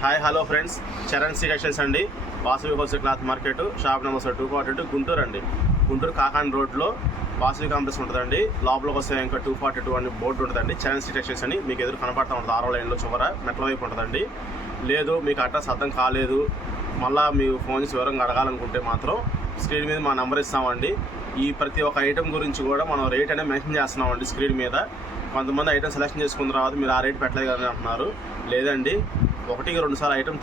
Hi hello friends, Charan textiles అండి. Vasavi wholesale cloth market, shop number 242 Guntur అండి. గుంటూరు కాకాని రోడ్లో వాసవి కాంప్లెక్స్ ఉంటుందండి. లోపలికి వస్తే ఇంకా 242 అని బోర్డు ఉంటుందండి. చరణ్ టెక్స్టైల్స్ అని మీకు ఎదురు కనపడతా ఉంటుంది. 6వ లైన్లో చివర మెట్ల వైపు ఉంటుందండి. లేదు మీకు అడ్రస్ అర్థం కాలేదు, మళ్ళీ మీరు ఫోన్ చేసి వివరంగా అడగాలనుకుంటే మాత్రం స్క్రీన్ మీద మా నెంబర్ ఇస్తామండి. ఈ ప్రతి ఒక్క ఐటెం గురించి కూడా మనం రేట్ అనేది మెన్షన్ చేస్తున్నామండి స్క్రీన్ మీద. కొంతమంది ఐటెం సెలెక్షన్ చేసుకున్న తర్వాత మీరు ఆ రేట్ పెట్టలేదు కదా అంటున్నారు. లేదండి, 1-2 సార్లు ఐటెం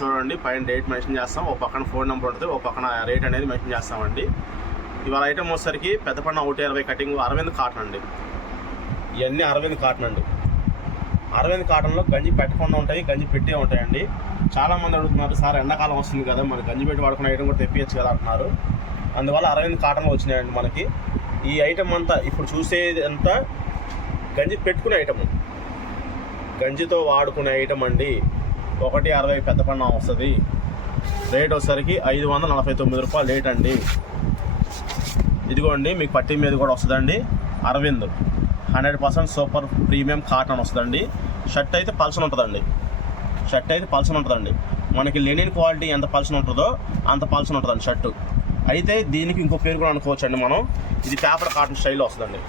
చూడండి, పైన డేట్ మెన్షన్ చేస్తాం. ఒక పక్కన ఫోన్ నెంబర్ ఉంటుంది, ఒక పక్కన రేట్ అనేది మెన్షన్ చేస్తామండి. ఇవాళ ఐటెం వచ్చేసరికి పెద్దపన్న 120 కటింగ్ అరవింద్ కాటన్ అండి. ఇవన్నీ అరవింద్ కాటన్ అండి. అరవింద్ కాటన్లో గంజి పెట్టకుండా ఉంటాయి, గంజి పెట్టే ఉంటాయండి. చాలామంది అడుగుతున్నారు, సార్ ఎండాకాలం వస్తుంది కదా, మరి గంజి పెట్టి వాడుకునే ఐటెం కూడా తెప్పించచ్చు కదా అంటున్నారు. అందువల్ల అరవింద్ కాటన్లో వచ్చినాయండి మనకి. ఈ ఐటెం అంతా ఇప్పుడు చూసేది అంతా గంజి పెట్టుకునే ఐటము, గంజితో వాడుకునే ఐటమ్ అండి. 160 పెద్ద పన్నం వస్తుంది. రేట్ వచ్చేసరికి 549 రూపాయలు రేట్ అండి. ఇదిగోండి మీకు పట్టీ మీద కూడా వస్తుందండి. అరవింద్ 100% సూపర్ ప్రీమియం కాటన్ వస్తుందండి. షర్ట్ అయితే పల్సన్ ఉంటుందండి. మనకి లెనిన్ క్వాలిటీ ఎంత పల్సన్ ఉంటుందో అంత పల్సన్ ఉంటుందండి షర్టు. అయితే దీనికి ఇంకో పేరు కూడా అనుకోవచ్చు అండి మనం. ఇది పేపర్ కాటన్ స్టైల్లో వస్తుందండి.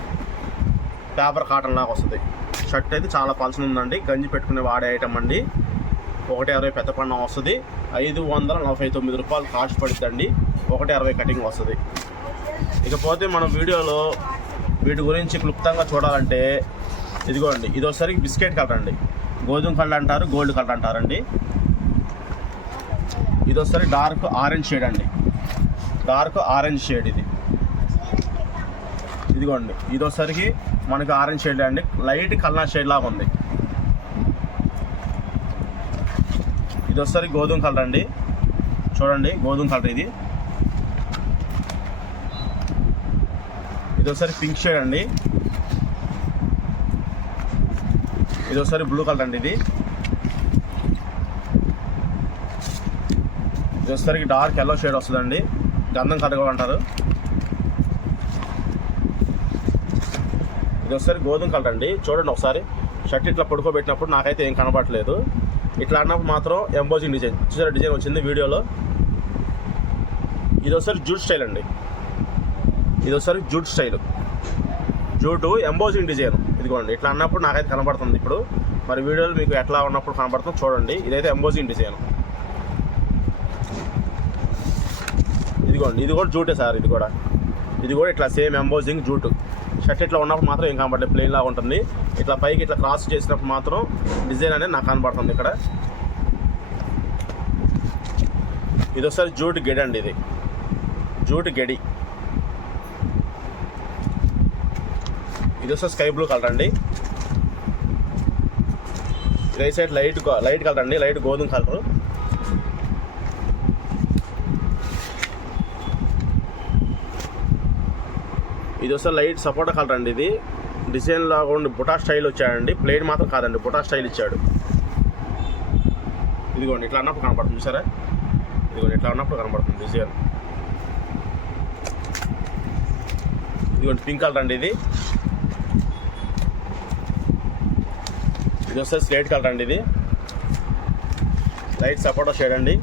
పేపర్ కాటన్ లాగా వస్తుంది. షర్ట్ అయితే చాలా పల్సన్ ఉందండి. గంజి పెట్టుకునే వాడే ఐటమ్ అండి. 160 పెద్ద పన్నం వస్తుంది. 549 రూపాయలు కాస్ట్ పడుతుందండి. 160 కటింగ్ వస్తుంది. ఇకపోతే మనం వీడియోలో వీటి గురించి క్లుప్తంగా చూడాలంటే ఇదిగోండి, ఇది ఒకసారి బిస్కెట్ కలర్ అండి. గోధుమ కలర్ అంటారు, గోల్డ్ కలర్ అంటారండి. ఇది ఒకసారి డార్క్ ఆరెంజ్ షేడ్ అండి. డార్క్ ఆరెంజ్ షేడ్ ఇదిగోండి, ఇది ఒకసారికి మనకి ఆరెంజ్ షేడ్ అండి. లైట్ కల్నా షేడ్ లాగా ఉంది. ఇది ఒకసారి గోధుమ కలర్ అండి. చూడండి, గోధుమ కలర్ ఇది ఒకసారి పింక్ షేడ్ అండి. ఇది ఒకసారి బ్లూ కలర్ అండి. ఇది ఒకసారికి డార్క్ ఎల్లో షేడ్ వస్తుందండి. గంధం కలర్ కూడా అంటారు. ఇది ఒకసారి గోధుమ కలర్ అండి. చూడండి ఒకసారి, షర్ట్ ఇట్లా పడుకోబెట్టినప్పుడు నాకైతే ఏం కనబడట్లేదు. ఇట్లా అన్నప్పుడు మాత్రం ఎంబోజింగ్ డిజైన్ చూసారా, డిజైన్ వచ్చింది వీడియోలో. ఇది ఒకసారి జూట్ స్టైల్ అండి. ఇది ఒకసారి jute style, jute embossing design. ఇదిగోండి, ఇట్లా అన్నప్పుడు నాకైతే కనబడుతుంది. ఇప్పుడు మరి వీడియోలో మీకు ఎట్లా ఉన్నప్పుడు కనబడుతుంది చూడండి. ఇదైతే ఎంబోజింగ్ డిజైన్. ఇదిగోండి, ఇది కూడా జూటే సార్. ఇది కూడా ఇట్లా సేమ్ ఎంబోజింగ్ జూటు. షర్ట్ ఇట్లా ఉన్నప్పుడు మాత్రం ఏం కనబడలేదు, ప్లెయిన్ లాగా ఉంటుంది. ఇట్లా పైకి ఇట్లా క్రాస్ చేసినప్పుడు మాత్రం డిజైన్ అనేది నాకు కనబడుతుంది ఇక్కడ. ఇది ఒకసారి జూట్ గెడి అండి. ఇది జూట్ గెడి. ఇది ఒకసారి స్కై బ్లూ కలర్ అండి. రైట్ సైడ్ లైట్ కలర్ అండి, లైట్ గోధుమ కలర్. ఇది ఒకసారి లైట్ సపోటా కలర్ అండి. ఇది డిజైన్ లాగా ఉండి బుటా స్టైల్ వచ్చాడండి. ప్లేట్ మాత్రం కాదండి, బుటా స్టైల్ ఇచ్చాడు. ఇదిగోండి, ఇట్లా అన్నప్పుడు కనబడుతుంది చూసారా. ఇదిగోండి, ఇట్లా అన్నప్పుడు కనబడుతుంది డిజైన్. ఇదిగోండి, పింక్ కలర్ అండి. ఇది ఒకసారి స్లేట్ కలర్ అండి. ఇది లైట్ సపోటా షేడ్ అండి.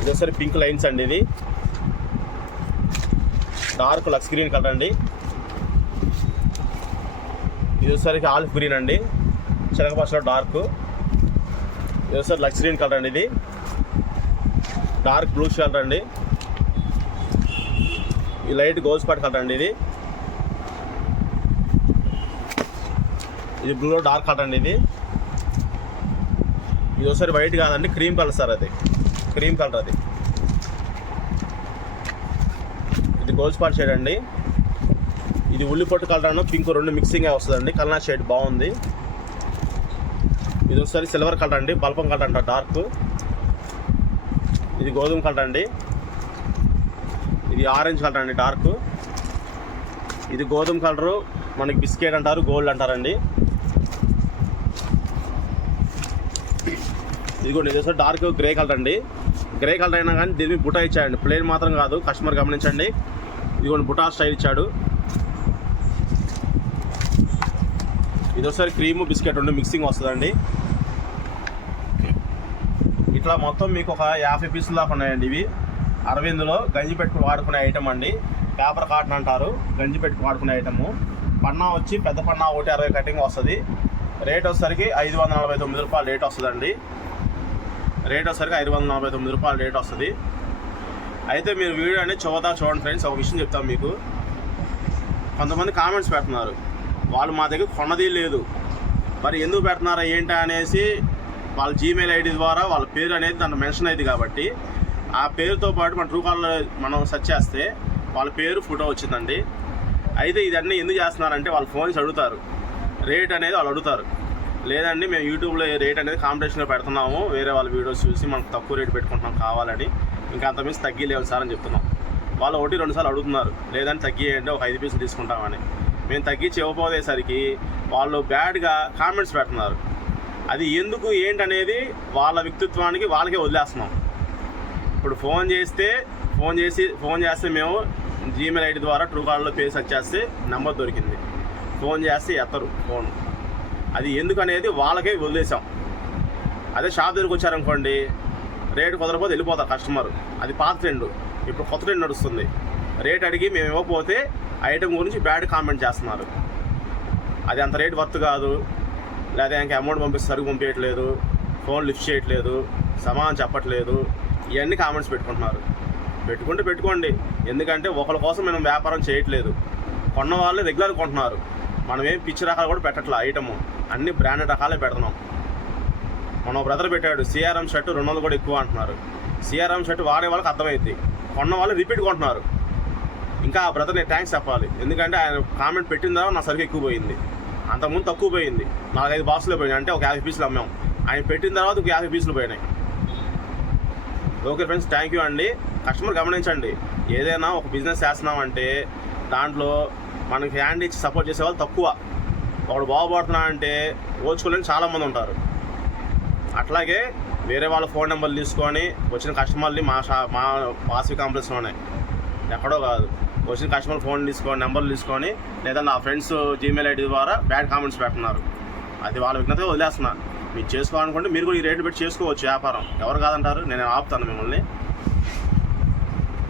ఇది ఒకసారి పింక్ లైన్స్ అండి. ఇది డార్క్ లక్స్ గ్రీన్ కలర్ అండి. ఇది ఒకసారికి ఆలివ్ గ్రీన్ అండి, చిలకపచ్చలో డార్క్. ఇది ఒకసారి లక్స్ గ్రీన్ కలర్ అండి. ఇది డార్క్ బ్లూ కలర్ అండి. ఈ లైట్ గోల్డ్ స్పాట్ కలర్ అండి. ఇది బ్లూలో డార్క్ కలర్ అండి. ఇది ఒకసారి వైట్ కాదండి, క్రీమ్ కలర్ సార్. అది క్రీమ్ కలర్. అది ఇది గోల్డ్ స్పాట్ షేడ్ అండి. ఇది ఉల్లిపొట్టు కలర్ అన్న పింక్ రెండు మిక్సింగ్ వస్తుందండి. కలర్ షేడ్ బాగుంది. ఇది ఒకసారి సిల్వర్ కలర్ అండి, బల్పం కలర్ అంట డార్క్. ఇది గోధుమ కలర్ అండి. ఇది ఆరెంజ్ కలర్ అండి డార్క్. ఇది గోధుమ కలరు, మనకి బిస్కెట్ అంటారు, గోల్డ్ అంటారండి. ఇదిగోండి, ఇది ఒకసారి డార్క్ గ్రే కలర్ అండి. గ్రే కలర్ అయినా కానీ దీనికి బుటా ఇచ్చాడండి. ప్లేన్ మాత్రం కాదు, కస్టమర్ గమనించండి. ఇదిగోండి, బుటా స్టైల్ ఇచ్చాడు. ఇది ఒకసారి క్రీము బిస్కెట్ రెండు మిక్సింగ్ వస్తుందండి. ఇట్లా మొత్తం మీకు ఒక 50 పీసుల దాకా ఉన్నాయండి. ఇవి అరవింద్లో గంజి పెట్టుకుని వాడుకునే ఐటమ్ అండి. పేపర్ కాటన్ అంటారు, గంజి పెట్టుకుని వాడుకునే ఐటము. పన్నా వచ్చి పెద్ద పన్నా 160 కటింగ్ వస్తుంది. రేట్ వచ్చేసరికి 549 రూపాయలు రేట్ వస్తుందండి. రేట్ వచ్చేసరికి 549 రూపాయలు రేట్ వస్తుంది. అయితే మీరు వీడియో అనేది చూడండి ఫ్రెండ్స్. ఒక విషయం చెప్తాం మీకు. కొంతమంది కామెంట్స్ పెడుతున్నారు, వాళ్ళు మా దగ్గర కొన్నది లేదు, మరి ఎందుకు పెడుతున్నారా ఏంటి అనేసి వాళ్ళ జీమెయిల్ ఐడి ద్వారా వాళ్ళ పేరు అనేది దాంట్లో మెన్షన్ అయింది కాబట్టి ఆ పేరుతో పాటు మన ట్రూకాలర్లో మనం సెర్చ్ చేస్తే వాళ్ళ పేరు ఫోటో వచ్చిందండి. అయితే ఇదన్నీ ఎందుకు చేస్తున్నారంటే వాళ్ళు ఫోన్స్ అడుగుతారు, రేట్ అనేది వాళ్ళు అడుగుతారు. లేదండి మేము యూట్యూబ్లో రేట్ అనేది కాంపిటీషన్లో పెడుతున్నాము, వేరే వాళ్ళ వీడియోస్ చూసి మనకు తక్కువ రేటు పెట్టుకుంటున్నాం కావాలని, ఇంకా అంత మించి తగ్గిలేవు సార్ అని చెప్తున్నాం. వాళ్ళు 1-2 సార్లు అడుగుతున్నారు, లేదని తగ్గియండి ఒక 5 పీసులు తీసుకుంటామని. మేము తగ్గించి ఇవ్వకపోయేసరికి వాళ్ళు బ్యాడ్గా కామెంట్స్ పెడుతున్నారు. అది ఎందుకు ఏంటనేది వాళ్ళ వ్యక్తిత్వానికి వాళ్ళకే వదిలేస్తున్నాం. ఇప్పుడు ఫోన్ చేస్తే మేము జీమెయిల్ ఐడి ద్వారా ట్రూకాలర్లో పేరు సెర్చ్ చేస్తే నెంబర్ దొరికింది. ఫోన్ చేస్తే ఎత్తరు ఫోన్. అది ఎందుకు అనేది వాళ్ళకే వదిలేసాం. అదే షాప్ దగ్గరికి వచ్చారనుకోండి, రేటు కుదరకపోతే వెళ్ళిపోతారు కస్టమర్. అది పాత ట్రెండ్. ఇప్పుడు కొత్త ట్రెండ్ నడుస్తుంది. రేట్ అడిగి మేము ఇవ్వకపోతే ఐటమ్ గురించి బ్యాడ్ కామెంట్ చేస్తున్నారు. అది అంత రేట్ వర్త్ కాదు, లేదా ఇంకా అమౌంట్ పంపిస్తే సరుకు పంపించట్లేదు, ఫోన్ లిఫ్ట్ చేయట్లేదు, సమాధానం చెప్పట్లేదు, ఇవన్నీ కామెంట్స్ పెట్టుకుంటున్నారు. పెట్టుకోండి. ఎందుకంటే ఒకరి కోసం మనం వ్యాపారం చేయట్లేదు. కొన్న వాళ్ళు రెగ్యులర్ కొంటున్నారు. మనం ఏం పిచ్చి రకాలు కూడా పెట్టట్లే. ఐటము అన్ని బ్రాండెడ్ రకాలే పెడుతున్నాం. మన బ్రదర్ పెట్టాడు సిఆర్ఎం షర్ట్ 200 కూడా ఎక్కువ అంటున్నారు. సిఆర్ఎం షర్ట్ వాడే వాళ్ళకి అర్థమైంది, కొన్న వాళ్ళు రిపీట్ కొంటున్నారు. ఇంకా ఆ బ్రదర్ని థ్యాంక్స్ చెప్పాలి. ఎందుకంటే ఆయన కామెంట్ పెట్టిన తర్వాత నా సరుకు ఎక్కువ పోయింది. అంతకుముందు తక్కువ పోయింది, 4-5 బాక్సులు పోయినాయి. అంటే ఒక 50 పీసులు అమ్మాం. ఆయన పెట్టిన తర్వాత ఒక 50 పీసులు పోయినాయి. ఓకే ఫ్రెండ్స్, థ్యాంక్ యూ అండి. కస్టమర్ గమనించండి, ఏదైనా ఒక బిజినెస్ చేస్తున్నామంటే దాంట్లో మనకి హ్యాండ్ ఇచ్చి సపోర్ట్ చేసే వాళ్ళు తక్కువ. ఒకడు బాగుపడుతున్నా అంటే ఓచుకోలేని చాలామంది ఉంటారు. అట్లాగే వేరే వాళ్ళ ఫోన్ నెంబర్లు తీసుకొని వచ్చిన కస్టమర్ని మా వాసవి కాంప్లెక్స్లోనే, ఎక్కడో కాదు, వచ్చిన కస్టమర్ ఫోన్ తీసుకొని నెంబర్లు తీసుకొని లేదా నా ఫ్రెండ్స్ జీమెయిల్ ఐడి ద్వారా బ్యాడ్ కామెంట్స్ పెడుతున్నారు. అది వాళ్ళ విఘ్నతగా వదిలేస్తున్నా. మీరు చేసుకోవాలనుకుంటే మీరు కూడా ఈ రేట్లు పెట్టి చేసుకోవచ్చు వ్యాపారం. ఎవరు కాదంటారు? నేను ఆపుతాను మిమ్మల్ని.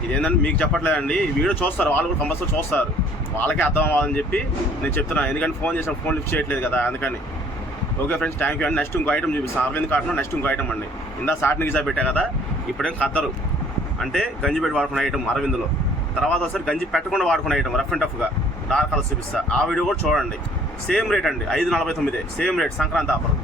ఇదేంటంటే మీకు చెప్పట్లేదండి, ఈ వీడియో చూస్తారు, వాళ్ళు కూడా కంపల్సరీ చూస్తారు. వాళ్ళకే అర్థం అవ్వాలని చెప్పి నేను చెప్తున్నాను. ఎందుకంటే ఫోన్ చేసిన ఫోన్ లిఫ్ట్ చేయట్లేదు కదా, అందుకని. ఓకే ఫ్రెండ్స్, థ్యాంక్ యూ అండి. నెక్స్ట్ ఇంకో ఐటమ్ చూపిస్తాను. అరవింద్ కాటన్ నెక్స్ట్ ఇంకో ఐటమ్ అండి. ఇందా సాటిని గిజా పెట్టా కదా, ఇప్పుడేం కద్దరు అంటే గంజి పెట్టి వాడుకునే ఐటమ్ అరవింద్లో. తర్వాత ఒకసారి గంజి పెట్టకుండా వాడుకునే ఐటమ్ రఫ్ అండ్ టఫ్గా డార్క్ కలర్స్ చూపిస్తా. ఆ వీడియో కూడా చూడండి. సేమ్ రేట్ అండి, 549 సేమ్ రేట్, సంక్రాంతి ఆఫర్.